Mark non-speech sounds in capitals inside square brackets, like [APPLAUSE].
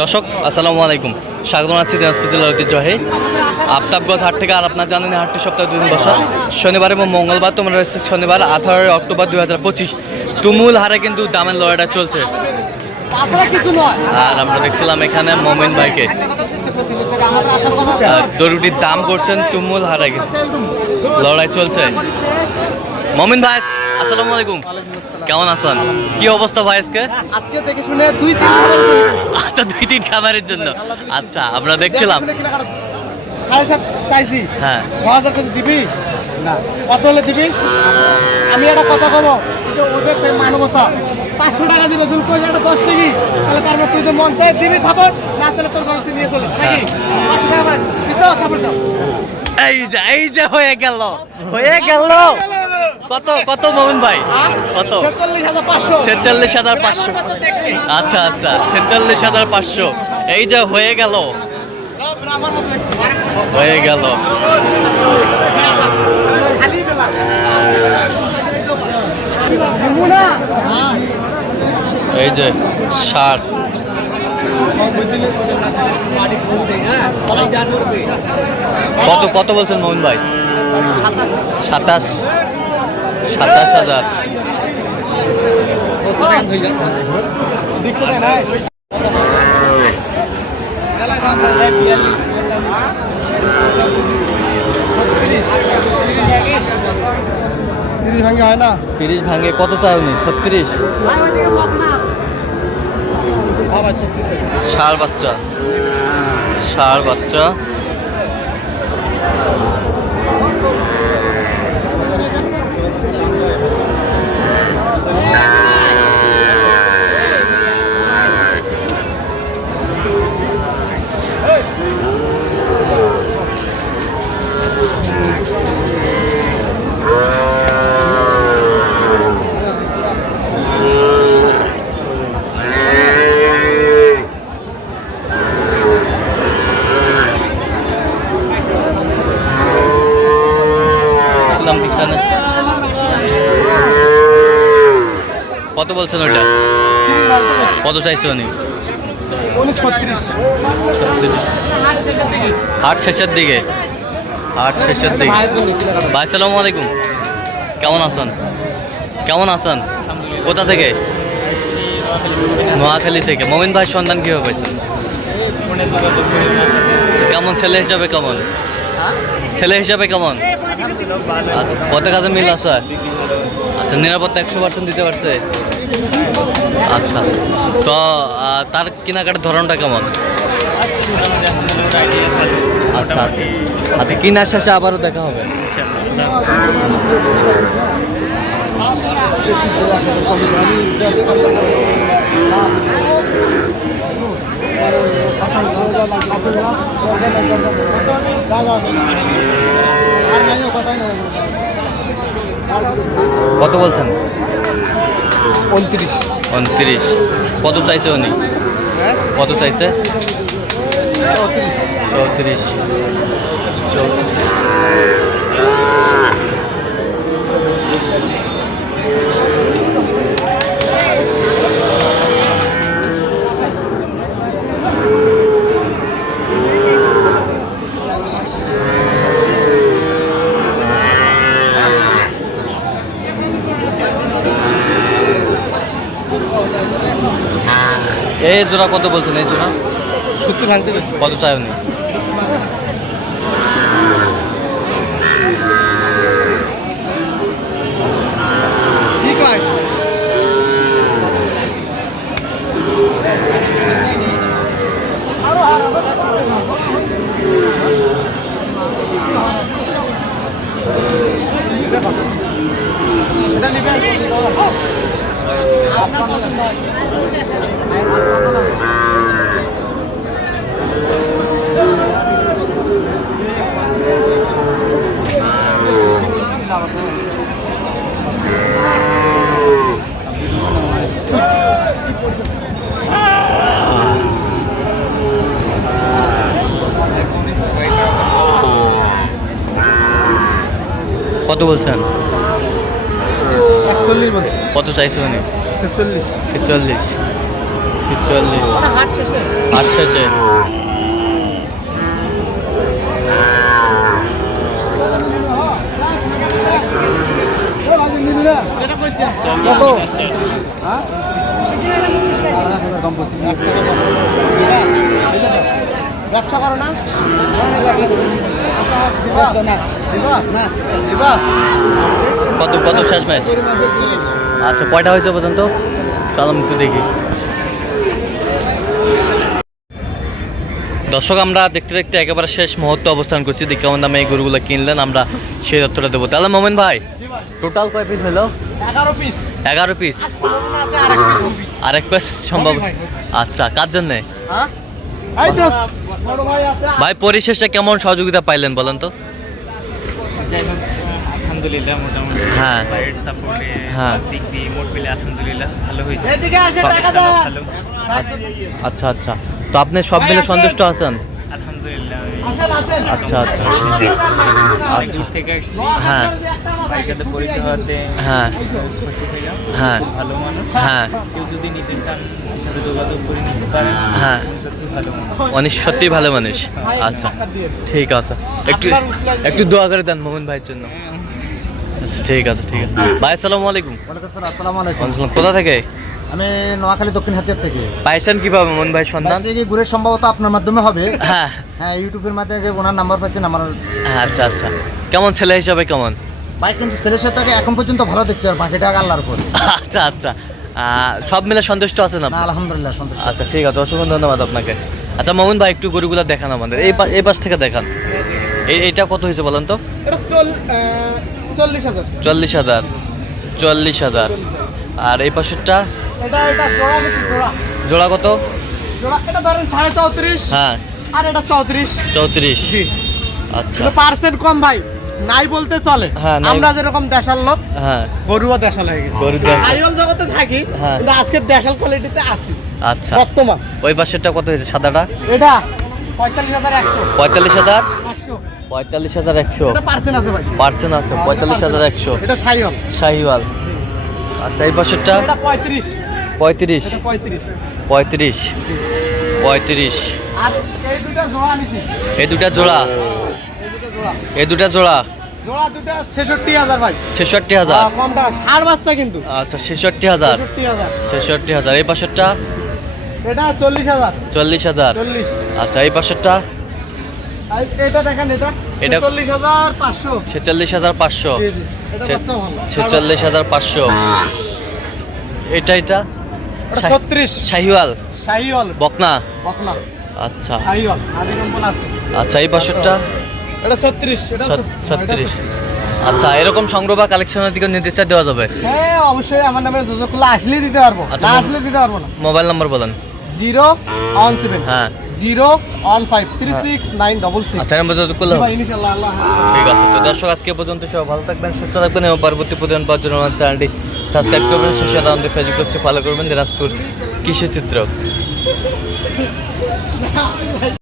দর্শক, আসসালামু আলাইকুম। স্বাগত জানাচ্ছি দিনাজপুর জেলার ঐতিহ্যবাহী আফতাবগঞ্জ হাট থেকে আর আপনার জানেন হাটটি সপ্তাহে দুদিন বসা। শনিবার এবং মঙ্গলবার তোমরা রয়েছে শনিবার, আঠারোই অক্টোবর দুই হাজার পঁচিশ। তুমুল হারে কিন্তু দামের লড়াইটা চলছে। আর আমরা দেখছিলাম এখানে মোমেন ভাইকে। আছে। গরুটির দাম করছেন তুমুল হারে। লড়াই চলছে। মোমিন ভাই, আসসালামু আলাইকুম। কেমন আছেন? কি অবস্থা ভাই আজকে? আজকে দেখে শুনে দুই তিন আচ্ছা দুই তিন খাবারের জন্য। আচ্ছা আমরা দেখছিলাম। সাড়ে সাত চাইছি। হ্যাঁ। ছ হাজার করে দিবি? না। কত হলে দিবি? আমি একটা কথা কবো ওদের মানবতা। পাঁচশো টাকা দিবে তুমি কই একটা দশ টিকি তাহলে পারবে তুই তো মন চাই দিবি থাপড় না চলে তোর ঘরে তুই নিয়ে চলে নাকি? পাঁচশো টাকা দিছো থাপড় দাও। এই যে এই যে হয়ে গেল। হয়ে গেল। কত কত মোমিন ভাই? কত? ছেচল্লিশ হাজার পাঁচশো। আচ্ছা আচ্ছা ছেচল্লিশ হাজার পাঁচশো। এই যে হয়ে গেল। হয়ে গেল। এই যে ষাট। কত কত বলছেন মোমিন ভাই? সাতাশ। সাতাশ হাজার। তিরিশ ভাঙ্গে হয় না তিরিশ ভাঙে, কত চাই উনি? ছত্রিশ? ষাঁড় বাচ্চা। ষাঁড় বাচ্চা ছিলাম এখানে কত বলছেন ওইটা? কত চাইছে উনি? হাট শেষের দিকে। হাট শেষের দিকে। ভাই সালামু আলাইকুম। কেমন আছেন? কেমন আছেন? কোথা থেকে? নোয়াখালী থেকে। মমিন ভাই সন্ধান কীভাবে পাইছেন? কেমন ছেলে হিসাবে কেমন? ছেলে হিসাবে কেমন? আচ্ছা কত কাজে মিল আছে? আচ্ছা নিরাপত্তা একশো পার্সেন্ট দিতে পারছে? আচ্ছা তো তার কেনাকাটার ধরনটা কেমন? আচ্ছা আচ্ছা। আচ্ছা কিনার শেষে আবারও দেখা হবে। কত বলছেন? উনত্রিশ। উনত্রিশ। কত চাইছে উনি? কত চাইছে? চৌত্রিশ। চৌত্রিশ। চৌত্রিশ। জোড়া কত বলছেন? এই জোড়া? সত্তর ভাঙতে কত চাই উনি? বলছেন? কত চাইছে উনি? ছেচল্লিশ। ছেচল্লিশ। হাট শেষে? হ্যাঁ ব্যবসা করো না কত কত শেষ ম্যাচ? আচ্ছা কয়টা হয়েছে পর্যন্ত? চলো একটু দেখি। দর্শক আমরা দেখতে দেখতে একেবারে শেষ মুহূর্ত অবস্থান করছি। দেখে কেমন দামে এই গরুগুলো কিনলেন আমরা সেই তথ্যটা দেবো। তাহলে মোমেন ভাই টোটাল কয় পিস হলো? এগারো পিস এগারো পিস আর এক পিস সম্ভব? আচ্ছা কার জন্যে? হ্যাঁ? ভাই পরিশেষে কেমন সহযোগিতা পাইলেন বলেন তো? যাই হোক আলহামদুলিল্লাহ মোটামুটি হ্যাঁ। বাইরের সাপোর্টে হ্যাঁ। দিক দিয়ে মোট মিলে আলহামদুলিল্লাহ ভালো হয়েছে। এদিকে আসে টাকা দাও। আচ্ছা আচ্ছা। তো আপনি সব মিলে সন্তুষ্ট আছেন? আচ্ছা আচ্ছা। আচ্ছা। থেকে হ্যাঁ। ভাইয়ের সাথে পরিচয় হতে হ্যাঁ। খুশি হ্যাঁ। ভালো মানুষ। হ্যাঁ। কেউ যদি নিতে চান সাথে যোগাযোগ করে নিতে পারেন। হ্যাঁ। সত্যি ভালো মানুষ। সত্যিই ভালো মানুষ। আচ্ছা। ঠিক আছে। একটু একটু দোয়া করে দেন মোহন ভাইয়ের জন্য। আচ্ছা ঠিক আছে ঠিক আছে। ভাই আসসালামু আলাইকুম। আসসালামু আলাইকুম। কোথা থেকে? আমি নোয়াখালী দক্ষিণ হাতিয়ার থেকে। পাইছেন কীভাবে মোহন ভাই সন্ধান কি ঘুরের সম্ভবত আপনার মাধ্যমে হবে। হ্যাঁ। হ্যাঁ ইউটিউবের মাধ্যমে ওনার নাম্বার পাইছেন আমার। আচ্ছা আচ্ছা। কেমন ছেলে হিসাবে কেমন? বাইক কিন্তু ছেলের সাথে এখন পর্যন্ত ভালো দেখছি আর বাকিটা আল্লাহর উপর। আচ্ছা আচ্ছা। সব মিলে সন্তুষ্ট আছেন না আপনি আলহামদুলিল্লাহ সন্তুষ্ট আচ্ছা ঠিক আছে অসংখ্য ধন্যবাদ আপনাকে। আচ্ছা মোহন ভাই একটু গরুগুলা দেখান আমাদের। এই পা- এই পাশ থেকে দেখান। এই এইটা কত হয়েছে বলেন তো? এটা চল্লিশ হাজার। চল্লিশ হাজার চল্লিশ হাজার। আর এই পাশেরটা? জোড়া কত? জোড়া এটা ধরেন সাড়ে চৌত্রিশ। হ্যাঁ। আর এটা চৌত্রিশ। চৌত্রিশ। জি। আচ্ছা। পার্সেন্ট কম ভাই। নাই বলতে চলে। হ্যাঁ, আমরা যেরকম দেশাল লোক হ্যাঁ। গরুও দেশাল হয়ে গেছে। জগতে থাকি হ্যাঁ। কিন্তু আজকে দেশাল কোয়ালিটিতে আচ্ছা। বর্তমান। ওই পাশেরটা কত হয়েছে সাদাটা? এটা পঁয়তাল্লিশ হাজার একশো। পঁয়তাল্লিশ হাজার? একশো। পঁয়তাল্লিশ হাজার একশো। পার্সেন্ট আছে ভাই। পার্সেন্ট আছে পঁয়তাল্লিশ হাজার একশো। এটা শাহিওয়াল আচ্ছা এই এটা পঁয়ত্রিশ। পঁয়ত্রিশ। পঁয়ত্রিশ। পঁয়ত্রিশ। এই দুটা জোড়া এই দুটা জোড়া? এই দুটা জোড়া। দুটা জোড়া? জোড়া দুটা ছেষট্টি হাজার কিন্তু। আচ্ছা ছেষট্টি হাজার। ছেষট্টি হাজার। এই পাশেরটা? চল্লিশ হাজার। আচ্ছা এই পাশেরটা? এটা দেখেন এটা এটা- চল্লিশ হাজার পাঁচশো। ছেচল্লিশ হাজার পাঁচশো। জি, জি। এটা ছে- বাচ্চা ভালো। ছেচল্লিশ হাজার পাঁচশো। এটা এটা? এটা ছত্রিশ। শাহিওয়াল। শাহিওয়াল। বকনা? বকনা। আচ্ছা। শাহিওয়াল। আচ্ছা এই এটা ছত্রিশ ছত্রিশ। আচ্ছা এরকম সংগ্রহ বা কালেকশনের দিকে নির্দেশ দেওয়া যাবে? হ্যাঁ অবশ্যই আমার নামে যোগাযোগ করলে আসলেই দিতে পারব। আচ্ছা, আসলে দিতে পারব না। মোবাইল নাম্বার বলেন। জিরো ওয়ান সেভেন হ্যাঁ। Zero one five three six nine double six আচ্ছা নাম্বার যোগাযোগ করলাম। ইনশাল্লাহ আল্লাহ ঠিক আছে তো দর্শক আজকে পর্যন্ত সব ভালো থাকবেন সুস্থ থাকবেন এবং পরবর্তী প্রতিদিন পাওয়ার জন্য আমার চ্যানেলটি সাবস্ক্রাইব করবেন সোশ্যাল আমাদের ফেসবুক পেজটি ফলো করবেন দিনাজপুর কৃষি চিত্র [LAUGHS]